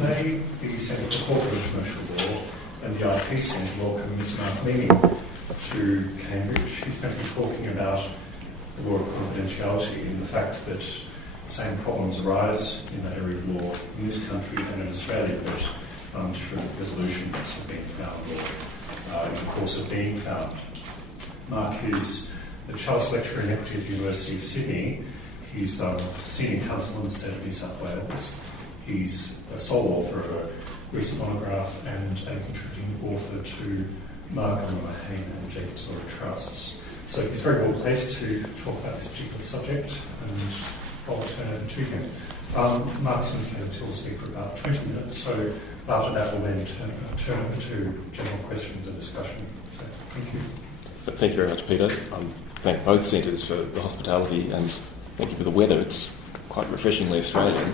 Today, the Centre for Corporate and Commercial Law and the IP Centre welcome Mr. Mark Leeming to Cambridge. He's going to be talking about the law of confidentiality and the fact that the same problems arise in that area of law in this country and in Australia, but different resolutions have been found or in the course of being found. Mark is the Challis Lecturer in Equity at the University of Sydney. He's Senior Counsel in the State of New South Wales. He's a sole author of a recent monograph and a contributing author to Mark and Mahane and Jacob's Law Trusts. So he's very well placed to talk about this particular subject, and I'll turn it to him. Mark's indicated he'll speak for about 20 minutes, so after that we'll then turn over to general questions and discussion. So thank you. Thank you very much, Peter. Thank both centres for the hospitality and thank you for the weather. It's quite refreshingly Australian.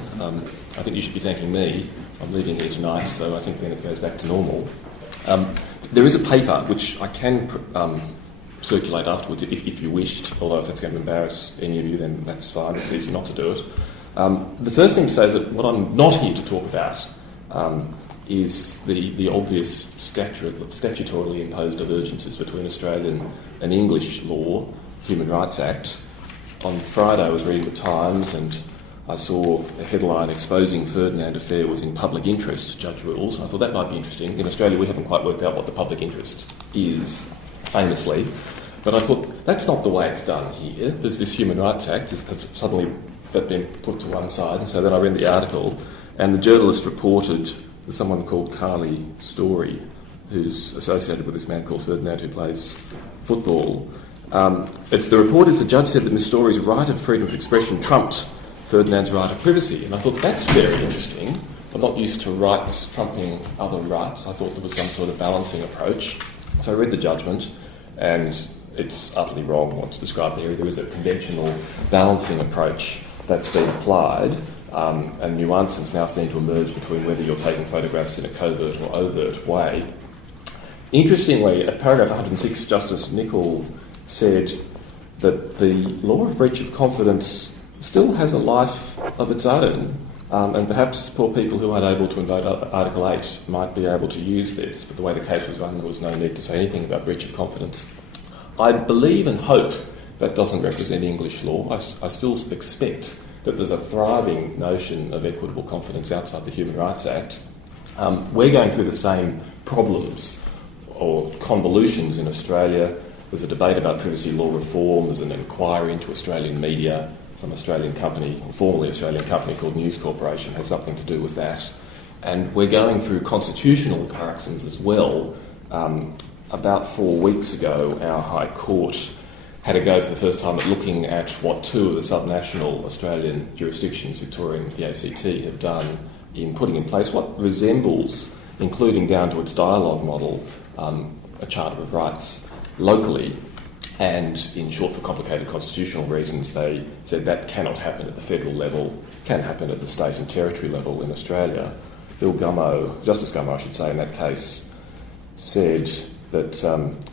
I think you should be thanking me. I'm leaving here tonight, so I think then it goes back to normal. There is a paper which I can circulate afterwards if you wished, although if that's going to embarrass any of you, then that's fine. It's easy not to do it. The first thing to say is that what I'm not here to talk about is the obvious statutorily imposed divergences between Australian and English law, Human Rights Act. On Friday I was reading the Times and I saw a headline exposing Ferdinand affair was in public interest, Judge rules. I thought that might be interesting. In Australia we haven't quite worked out what the public interest is, famously. But I thought, that's not the way it's done here. There's this Human Rights Act, has suddenly that been put to one side. And so then I read the article and the journalist reported to someone called Carly Story, who's associated with this man called Ferdinand who plays football. The report is the judge said that Ms. Story's right of freedom of expression trumped Ferdinand's right of privacy. And I thought, that's very interesting. I'm not used to rights trumping other rights. I thought there was some sort of balancing approach. So I read the judgment, and it's utterly wrong what's described there. There is a conventional balancing approach that's been applied, and nuances now seem to emerge between whether you're taking photographs in a covert or overt way. Interestingly, at paragraph 106, Justice Nichol said that the law of breach of confidence still has a life of its own, and perhaps poor people who aren't able to invoke Article 8 might be able to use this, but the way the case was run, there was no need to say anything about breach of confidence. I believe and hope that doesn't represent English law. I still expect that there's a thriving notion of equitable confidence outside the Human Rights Act. We're going through the same problems or convolutions in Australia. There's a debate about privacy law reform. There's an inquiry into Australian media. Some Australian company, or formerly Australian company called News Corporation, has something to do with that. And we're going through constitutional corrections as well. About 4 weeks ago, our High Court had a go for the first time at looking at what two of the subnational Australian jurisdictions, Victoria and the ACT, have done in putting in place what resembles, including down to its dialogue model, a Charter of Rights locally. And in short, for complicated constitutional reasons, they said that cannot happen at the federal level, can happen at the state and territory level in Australia. Justice Gummow, I should say, in that case, said that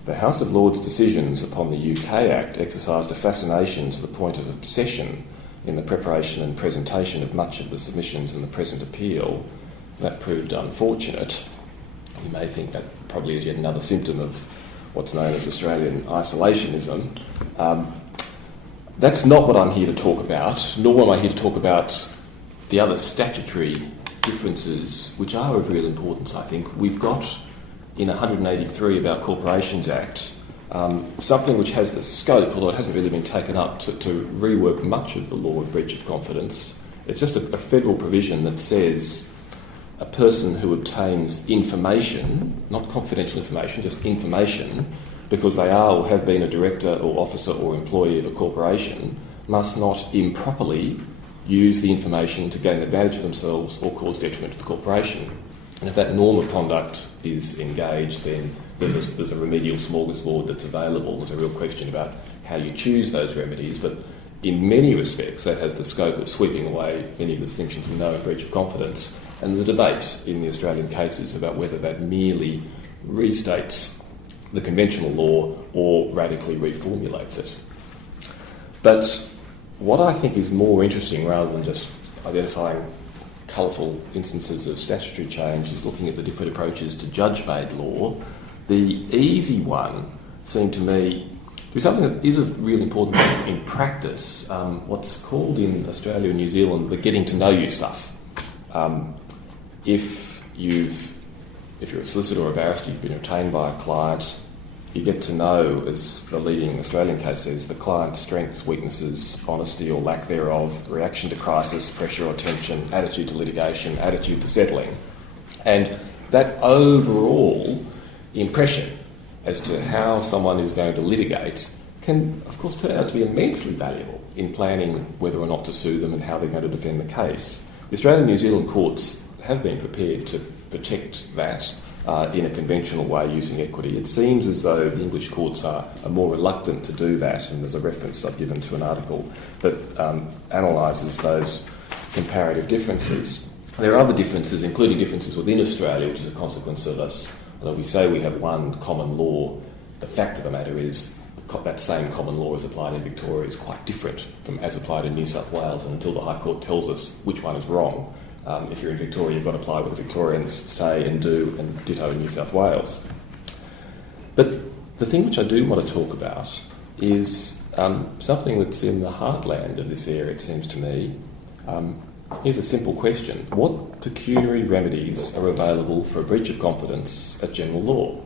the House of Lords' decisions upon the UK Act exercised a fascination to the point of obsession in the preparation and presentation of much of the submissions in the present appeal. That proved unfortunate. You may think that probably is yet another symptom of what's known as Australian isolationism. That's not what I'm here to talk about, nor am I here to talk about the other statutory differences, which are of real importance, I think. We've got, in 183 of our Corporations Act, something which has the scope, although it hasn't really been taken up, to rework much of the law of breach of confidence. It's just a federal provision that says a person who obtains information, not confidential information, just information, because they are or have been a director or officer or employee of a corporation, must not improperly use the information to gain advantage of themselves or cause detriment to the corporation. And if that norm of conduct is engaged, then there's a remedial smorgasbord that's available. There's a real question about how you choose those remedies, but in many respects that has the scope of sweeping away many of the distinctions we know in breach of confidence. And there's a debate in the Australian cases about whether that merely restates the conventional law or radically reformulates it. But what I think is more interesting, rather than just identifying colourful instances of statutory change is looking at the different approaches to judge-made law. The easy one seemed to me to be something that is of real importance in practice, what's called in Australia and New Zealand the getting to know you stuff. If you're a solicitor or a barrister, you've been retained by a client, you get to know, as the leading Australian case says, the client's strengths, weaknesses, honesty or lack thereof, reaction to crisis, pressure or tension, attitude to litigation, attitude to settling. And that overall impression as to how someone is going to litigate can, of course, turn out to be immensely valuable in planning whether or not to sue them and how they're going to defend the case. The Australian and New Zealand courts have been prepared to protect that in a conventional way using equity. It seems as though the English courts are more reluctant to do that, and there's a reference I've given to an article that analyses those comparative differences. There are other differences, including differences within Australia, which is a consequence of us. Although we say we have one common law, the fact of the matter is that same common law as applied in Victoria is quite different from as applied in New South Wales, and until the High Court tells us which one is wrong, if you're in Victoria, you've got to apply what the Victorians say and do, and ditto in New South Wales. But the thing which I do want to talk about is something that's in the heartland of this area, it seems to me. Here's a simple question. What pecuniary remedies are available for a breach of confidence at general law?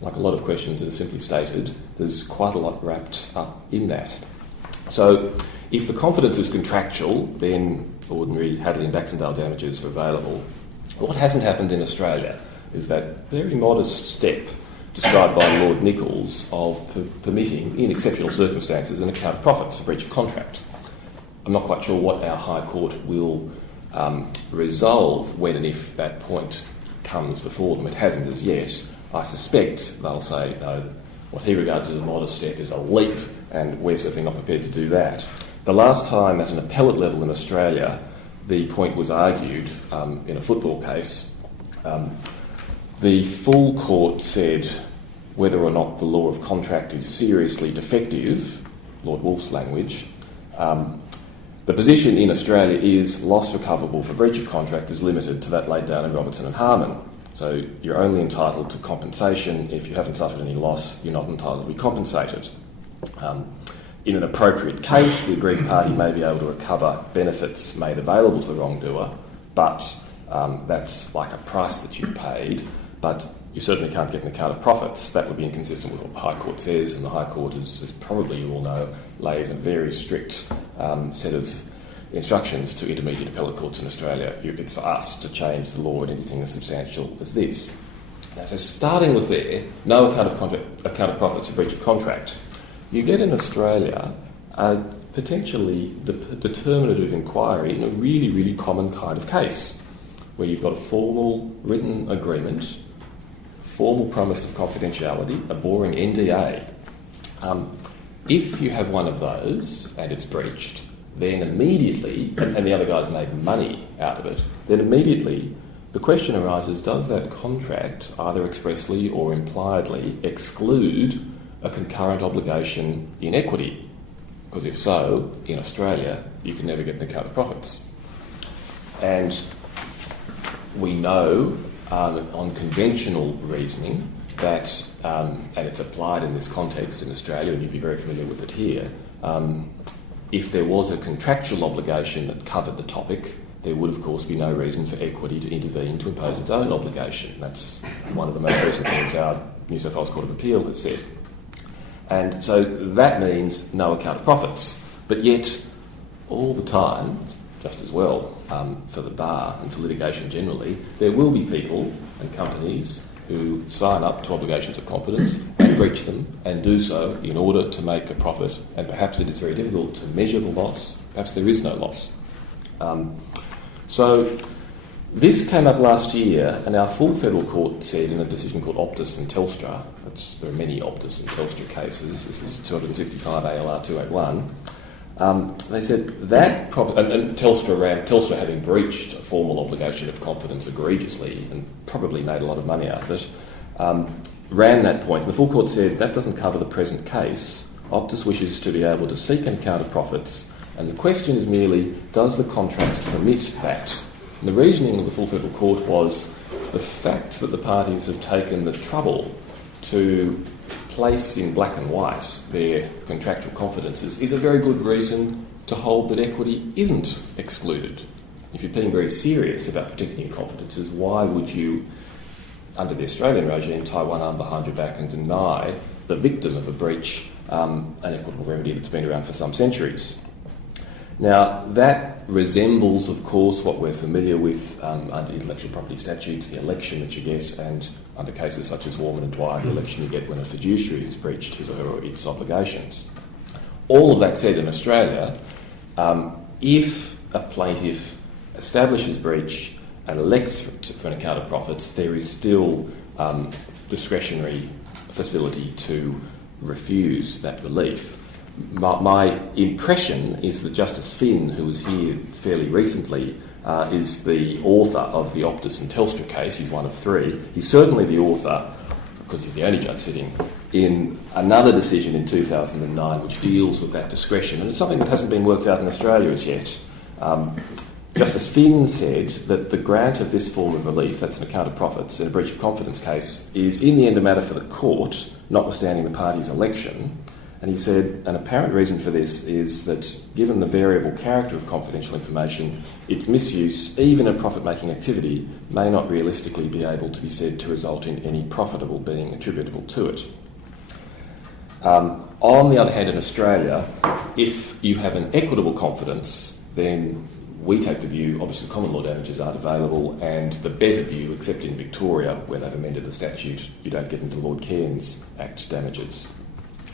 Like a lot of questions that are simply stated, there's quite a lot wrapped up in that. So if the confidence is contractual, then ordinary Hadley and Baxendale damages are available. What hasn't happened in Australia is that very modest step described by Lord Nichols of permitting, in exceptional circumstances, an account of profits for breach of contract. I'm not quite sure what our High Court will resolve when and if that point comes before them. It hasn't as yet. I suspect they'll say, no, what he regards as a modest step is a leap, and we're certainly not prepared to do that. The last time at an appellate level in Australia the point was argued in a football case, the full court said whether or not the law of contract is seriously defective, Lord Wolf's language. The position in Australia is loss recoverable for breach of contract is limited to that laid down in Robertson and Harman. So you're only entitled to compensation if you haven't suffered any loss, you're not entitled to be compensated. In an appropriate case, the aggrieved party may be able to recover benefits made available to the wrongdoer, but that's like a price that you've paid, but you certainly can't get an account of profits. That would be inconsistent with what the High Court says, and the High Court, as probably you all know, lays a very strict set of instructions to intermediate appellate courts in Australia. It's for us to change the law in anything as substantial as this. Now, so starting with there, no account of profits for breach of contract. You get in Australia a potentially determinative inquiry in a really, really common kind of case, where you've got a formal written agreement, formal promise of confidentiality, a boring NDA. If you have one of those and it's breached, then immediately, and the other guy's made money out of it, then immediately the question arises, does that contract either expressly or impliedly exclude a concurrent obligation in equity? Because if so, in Australia, you can never get an account of profits. And we know on conventional reasoning that, and it's applied in this context in Australia, and you'd be very familiar with it here, if there was a contractual obligation that covered the topic, there would of course be no reason for equity to intervene to impose its own obligation. That's one of the most recent things our New South Wales Court of Appeal has said. And so that means no account of profits. But yet, all the time, just as well for the bar and for litigation generally, there will be people and companies who sign up to obligations of confidence and breach them and do so in order to make a profit, and perhaps it is very difficult to measure the loss, perhaps there is no loss. So this came up last year, and our full federal court said in a decision called Optus and Telstra, there are many Optus and Telstra cases, this is 265 ALR 281, they said that and Telstra having breached a formal obligation of confidence egregiously and probably made a lot of money out of it, ran that point. The full court said that doesn't cover the present case. Optus wishes to be able to seek an account of profits, and the question is merely, does the contract permit that? And the reasoning of the full federal court was the fact that the parties have taken the trouble to place in black and white their contractual confidences is a very good reason to hold that equity isn't excluded. If you're being very serious about protecting your confidences, why would you, under the Australian regime, tie one arm behind your back and deny the victim of a breach an equitable remedy that's been around for some centuries? Now, that resembles, of course, what we're familiar with under intellectual property statutes, the election that you get, and under cases such as Warman and Dwyer, the election you get when a fiduciary has breached his or her or its obligations. All of that said, in Australia, if a plaintiff establishes breach and elects for an account of profits, there is still discretionary facility to refuse that relief. My impression is that Justice Finn, who was here fairly recently, is the author of the Optus and Telstra case. He's one of three. He's certainly the author, because he's the only judge sitting, in another decision in 2009 which deals with that discretion. And it's something that hasn't been worked out in Australia as yet. Justice Finn said that the grant of this form of relief, that's an account of profits in a breach of confidence case, is in the end a matter for the court, notwithstanding the party's election. And he said an apparent reason for this is that given the variable character of confidential information, its misuse, even in profit-making activity, may not realistically be able to be said to result in any profitable being attributable to it. On the other hand, in Australia, if you have an equitable confidence, then we take the view, obviously common law damages aren't available, and the better view, except in Victoria, where they've amended the statute, you don't get into Lord Cairns Act damages.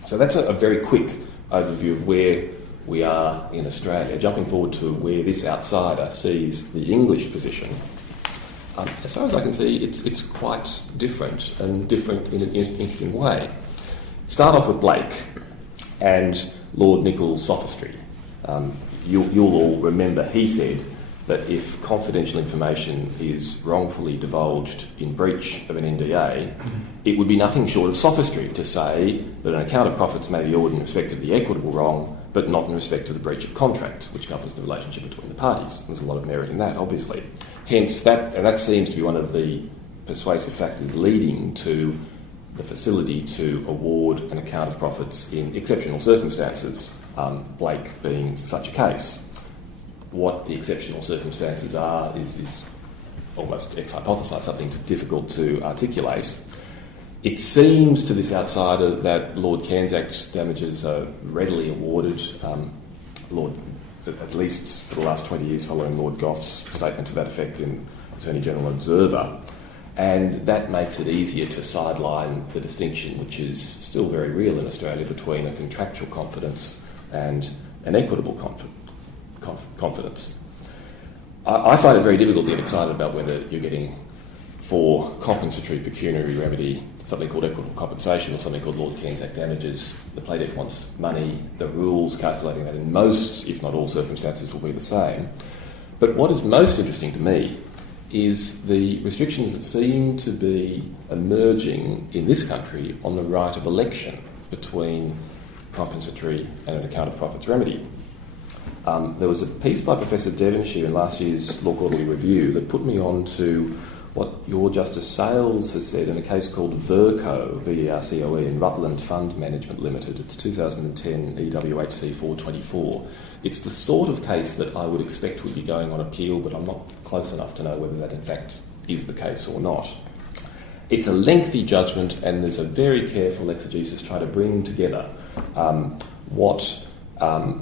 So that's a very quick overview of where we are in Australia. Jumping forward to where this outsider sees the English position, as far as I can see, it's quite different, and different in an interesting way. Start off with Blake and Lord Nichols' sophistry. You'll all remember he said that if confidential information is wrongfully divulged in breach of an NDA, it would be nothing short of sophistry to say that an account of profits may be ordered in respect of the equitable wrong, but not in respect of the breach of contract, which governs the relationship between the parties. There's a lot of merit in that, obviously. Hence, that seems to be one of the persuasive factors leading to the facility to award an account of profits in exceptional circumstances, Blake being such a case. What the exceptional circumstances are is almost ex-hypothesised, something difficult to articulate. It seems to this outsider that Lord Cairns Act damages are readily awarded, at least for the last 20 years following Lord Gough's statement to that effect in Attorney General Observer, and that makes it easier to sideline the distinction, which is still very real in Australia, between a contractual confidence and an equitable confidence. I find it very difficult to get excited about whether you're getting for compensatory pecuniary remedy something called equitable compensation or something called Lord Cairns Act damages. The plaintiff wants money. The rules calculating that in most, if not all circumstances, will be the same. But what is most interesting to me is the restrictions that seem to be emerging in this country on the right of election between compensatory and an account of profits remedy. There was a piece by Professor Devonshire in last year's Law Quarterly Review that put me on to what your Justice Sales has said in a case called Verco, V-E-R-C-O-E, in Rutland Fund Management Limited. It's 2010 EWHC 424. It's the sort of case that I would expect would be going on appeal, but I'm not close enough to know whether that in fact is the case or not. It's a lengthy judgment, and there's a very careful exegesis trying to bring together what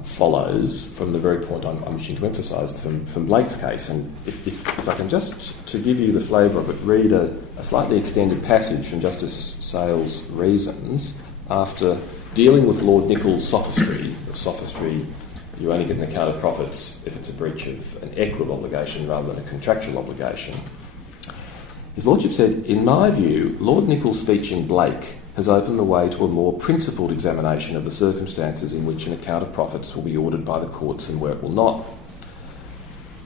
follows from the very point I'm wishing to emphasise from Blake's case. And if I can just, to give you the flavour of it, read a slightly extended passage from Justice Sales' reasons after dealing with Lord Nichols' sophistry. The sophistry, you only get an account of profits if it's a breach of an equitable obligation rather than a contractual obligation. His Lordship said, "In my view, Lord Nichols' speech in Blake has opened the way to a more principled examination of the circumstances in which an account of profits will be ordered by the courts and where it will not.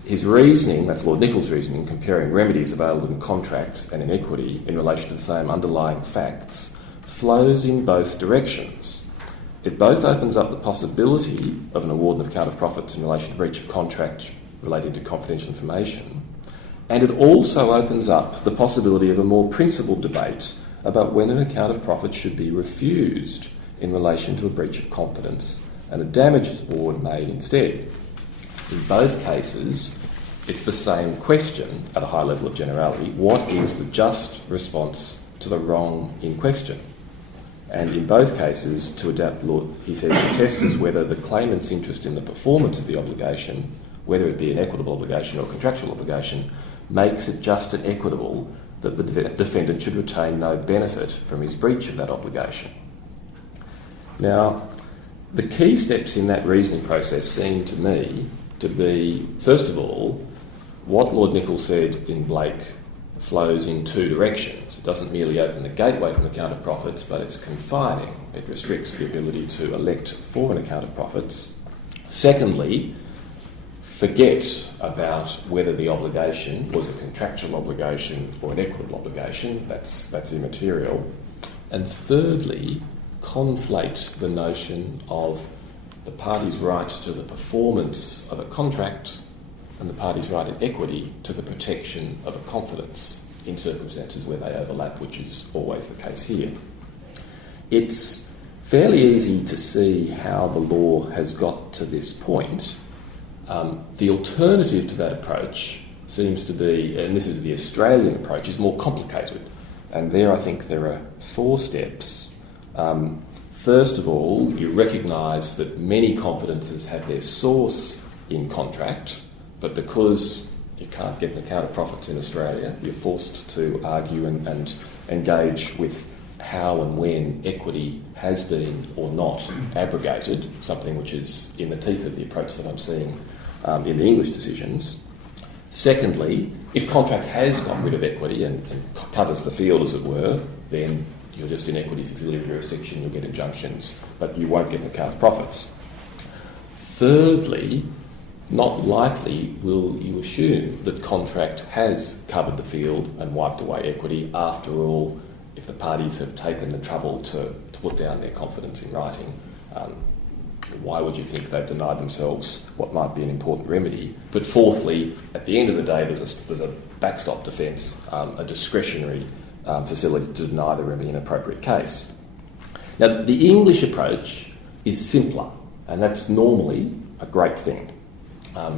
His reasoning," that's Lord Nichols' reasoning, comparing remedies available in contracts and in equity in relation to the same underlying facts, flows in both directions. It both opens up the possibility of an award of account of profits in relation to breach of contract relating to confidential information, And it also opens up the possibility of a more principled debate about when an account of profits should be refused in relation to a breach of confidence and a damages award made instead. In both cases, it's the same question at a high level of generality. What is the just response to the wrong in question? And in both cases, to adapt law, he says the test is whether the claimant's interest in the performance of the obligation, whether it be an equitable obligation or contractual obligation, makes it just and equitable that the defendant should retain no benefit from his breach of that obligation. Now, the key steps in that reasoning process seem to me to be, first of all, what Lord Nicholl said in Blake flows in two directions. It doesn't merely open the gateway to an account of profits, but it's confining. It restricts the ability to elect for an account of profits. Secondly, forget about whether the obligation was a contractual obligation or an equitable obligation. That's immaterial. And thirdly, conflate the notion of the party's right to the performance of a contract and the party's right in equity to the protection of a confidence in circumstances where they overlap, which is always the case here. It's fairly easy to see how the law has got to this point. The alternative to that approach seems to be, and this is the Australian approach, is more complicated. And there I think there are 4 steps. First of all, you recognise that many confidences have their source in contract, but because you can't get an account of profits in Australia, you're forced to argue and engage with how and when equity has been or not abrogated, something which is in the teeth of the approach that I'm seeing in the English decisions. Secondly, if contract has got rid of equity and covers the field, as it were, then you're just in equity's auxiliary jurisdiction, you'll get injunctions, but you won't get an account of profits. Thirdly, not likely will you assume that contract has covered the field and wiped away equity. After all, if the parties have taken the trouble to put down their confidence in writing, why would you think they've denied themselves what might be an important remedy? But fourthly, at the end of the day, there's a backstop defence, a discretionary facility to deny the remedy in an appropriate case. Now, the English approach is simpler, and that's normally a great thing.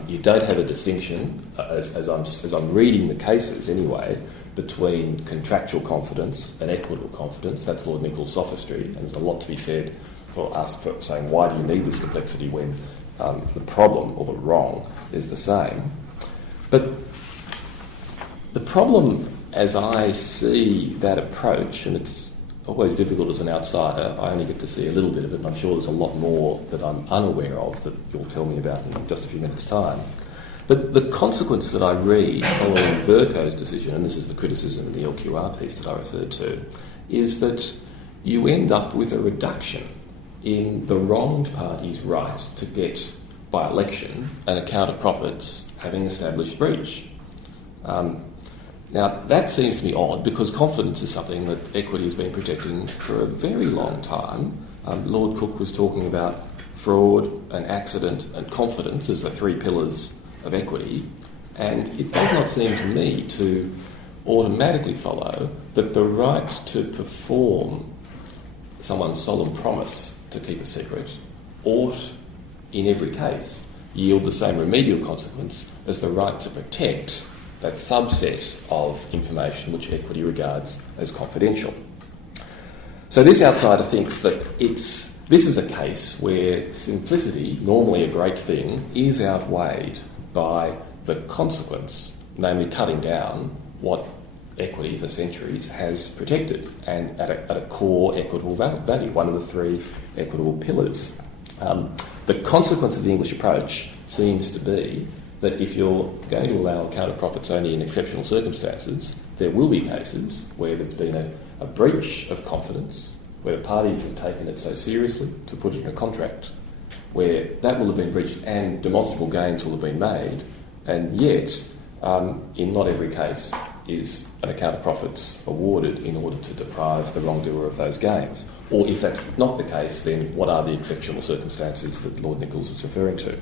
You don't have a distinction, as I'm reading the cases anyway, between contractual confidence and equitable confidence. That's Lord Nicholl's sophistry, and there's a lot to be said for us for saying, why do you need this complexity when the problem or the wrong is the same? But the problem, as I see that approach, and it's always difficult as an outsider, I only get to see a little bit of it, and I'm sure there's a lot more that I'm unaware of that you'll tell me about in just a few minutes' time. But the consequence that I read following Burko's decision, and this is the criticism in the LQR piece that I referred to, is that you end up with a reduction in the wronged party's right to get, by election, an account of profits having established breach. Now, that seems to me odd because confidence is something that equity has been protecting for a very long time. Lord Cook was talking about fraud and accident and confidence as the 3 pillars of equity, and it does not seem to me to automatically follow that the right to perform someone's solemn promise to keep a secret ought, in every case, yield the same remedial consequence as the right to protect that subset of information which equity regards as confidential. So this outsider thinks that this is a case where simplicity, normally a great thing, is outweighed by the consequence, namely cutting down what equity for centuries has protected, and at a core equitable value, one of the 3 equitable pillars. The consequence of the English approach seems to be that if you're going to allow account of profits only in exceptional circumstances, there will be cases where there's been a breach of confidence, where the parties have taken it so seriously to put it in a contract, where that will have been breached and demonstrable gains will have been made, and yet, in not every case, is an account of profits awarded in order to deprive the wrongdoer of those gains. Or if that's not the case, then what are the exceptional circumstances that Lord Nicholl was referring to?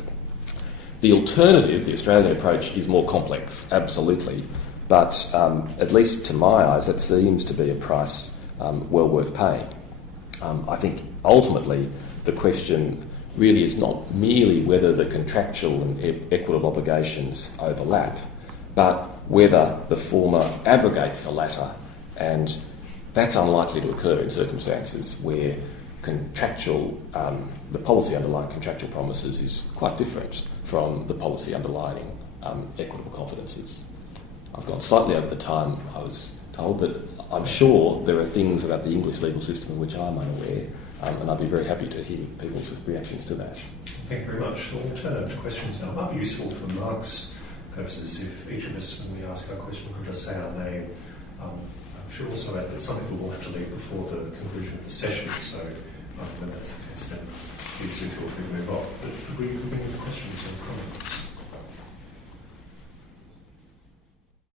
The alternative, the Australian approach, is more complex, absolutely, but at least to my eyes, that seems to be a price well worth paying. I think ultimately the question really is not merely whether the contractual and equitable obligations overlap, but whether the former abrogates the latter, and that's unlikely to occur in circumstances where the policy underlying contractual promises is quite different from the policy underlying equitable confidences. I've gone slightly over the time I was told, but I'm sure there are things about the English legal system in which I'm unaware, and I'd be very happy to hear people's reactions to that. Thank you very much. We'll turn to questions now. It might be useful for Mark's purposes if each of us, when we ask our question, could just say our name. I should also add that some people will have to leave before the conclusion of the session, so when that's the case, then please do feel free to move off. But could we begin with questions and comments?